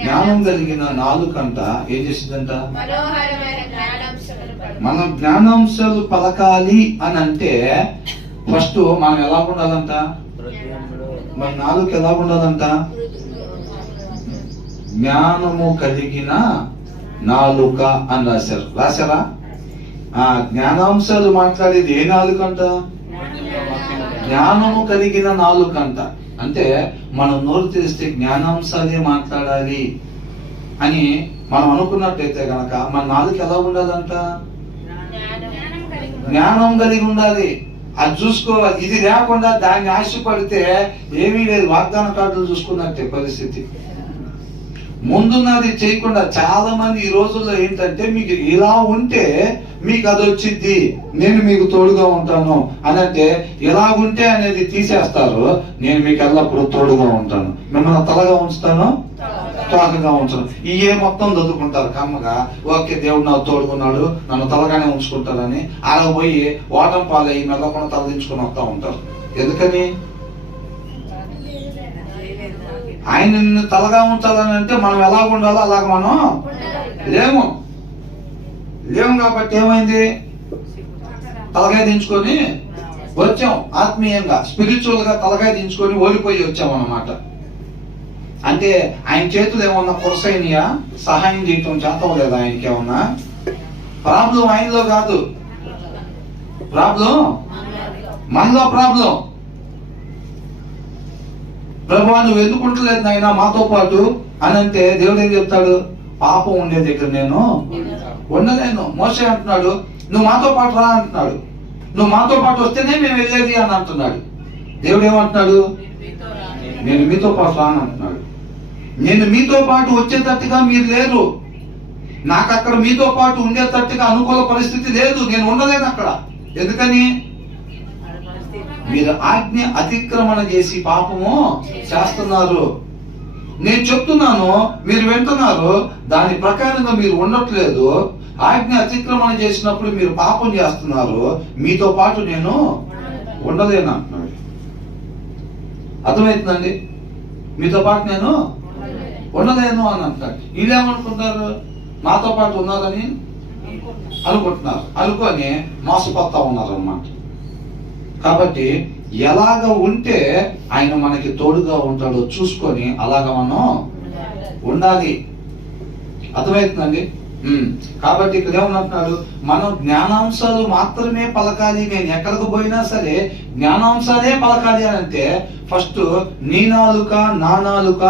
జ్ఞానం కలిగిన నాలుకంట ఏం చేసిందంట? మనం జ్ఞానాంశాలు పలకాలి అని అంటే ఫస్ట్ మనం ఎలా ఉండాలంట? మన నాలుక ఎలా ఉండాలంట? జ్ఞానము కలిగిన నాలుక అని రాశారా? ఆ జ్ఞానాంశాలు మాట్లాడేది ఏ నాలుకంట? జ్ఞానము కలిగిన నాలుకంట. అంటే మనం నోరు తెరిస్తే జ్ఞానాంశాలే మాట్లాడాలి అని మనం అనుకున్నట్టయితే గనక మన నాలుక ఎలా ఉండాలంట? జ్ఞానం కలిగి ఉండాలి. అది చూసుకోవాలి. ఇది లేకుండా దాన్ని ఆశపడితే ఏమీ లేదు, వాగ్దాన కార్డులు చూసుకున్నట్టే పరిస్థితి. ముందున్నది చేయకుండా చాలా మంది ఈ రోజుల్లో ఏంటంటే మీకు ఇలా ఉంటే మీకు అది వచ్చింది, నేను మీకు తోడుగా ఉంటాను అని అంటే ఇలా ఉంటే అనేది తీసేస్తారు. నేను మీకు ఎల్లప్పుడూ తోడుగా ఉంటాను, మిమ్మల్ని తలగా ఉంచుతాను, తోకగా ఉంచను. ఇవే మొత్తం చదువుకుంటారు కమ్మగా. ఓకే, దేవుడు నాకు తోడుకున్నాడు, నన్ను తలగానే ఉంచుకుంటారని అలా పోయి ఓటం పాలయ్యి మెల్లకుండా తలదించుకొని వస్తూ ఉంటారు. ఎందుకని? ఆయన నిన్ను తలగా ఉంచాలని అంటే మనం ఎలా ఉండాలో అలాగ మనం లేము కాబట్టి ఏమైంది? తలకాయ దించుకొని వచ్చాం. ఆత్మీయంగా స్పిరిచువల్ గా తలకాయ దించుకొని ఓడిపోయి వచ్చాం అన్నమాట. అంటే ఆయన చేతులు ఏమన్నా కొరసైనయా? సహాయం చేయటం చేతవలేదా ఆయనకి? ఏమన్నా ప్రాబ్లం ఆయనలో కాదు, ప్రాబ్లం మనలో ప్రాబ్లం. ప్రభువా నువ్వు ఎందుకుంటలేదు నాయన మాతో పాటు అని అంటే దేవుడు ఏం చెప్తాడు? పాపం ఉండే దగ్గర నేను ఉండలేను. మోసే అంటున్నాడు నువ్వు మాతో పాటు రా అంటున్నాడు. నువ్వు మాతో పాటు వస్తేనే మేము వెళ్ళేది అని అంటున్నాడు. దేవుడు ఏమంటున్నాడు? నేను మీతో పాటు రాను అంటున్నాడు. నేను మీతో పాటు వచ్చేటట్టుగా మీరు లేరు, నాకు అక్కడ మీతో పాటు ఉండేటట్టుగా అనుకూల పరిస్థితి లేదు, నేను ఉండలేను అక్కడ. ఎందుకని? మీరు ఆజ్ఞ అతిక్రమణ చేసి పాపము చేస్తున్నారు. నేను చెప్తున్నాను, మీరు వింటున్నారు, దాని ప్రకారంగా మీరు ఉండట్లేదు. ఆజ్ఞ అతిక్రమణ చేసినప్పుడు మీరు పాపం చేస్తున్నారు, మీతో పాటు నేను ఉండలేను అంటున్నాడు. అర్థమవుతుందండి? మీతో పాటు నేను ఉండలేను అని అంటాడు. వీళ్ళేమనుకుంటారు? నాతో పాటు ఉన్నారని అనుకుంటున్నారు, అనుకొని మోసపోతా ఉన్నారు అన్నమాట. కాబట్టి ఎలాగ ఉంటే ఆయన మనకి తోడుగా ఉంటాడో చూసుకొని అలాగ మనం ఉండాలి. అర్థమవుతుందండి? కాబట్టి ఇక్కడ ఏమంటున్నాడు? మనం జ్ఞానాంశాలు మాత్రమే పలకాలి. నేను ఎక్కడికి పోయినా సరే జ్ఞానాంశాలే పలకాలి అని అంటే ఫస్ట్ నీ నాలుక నా నాలుక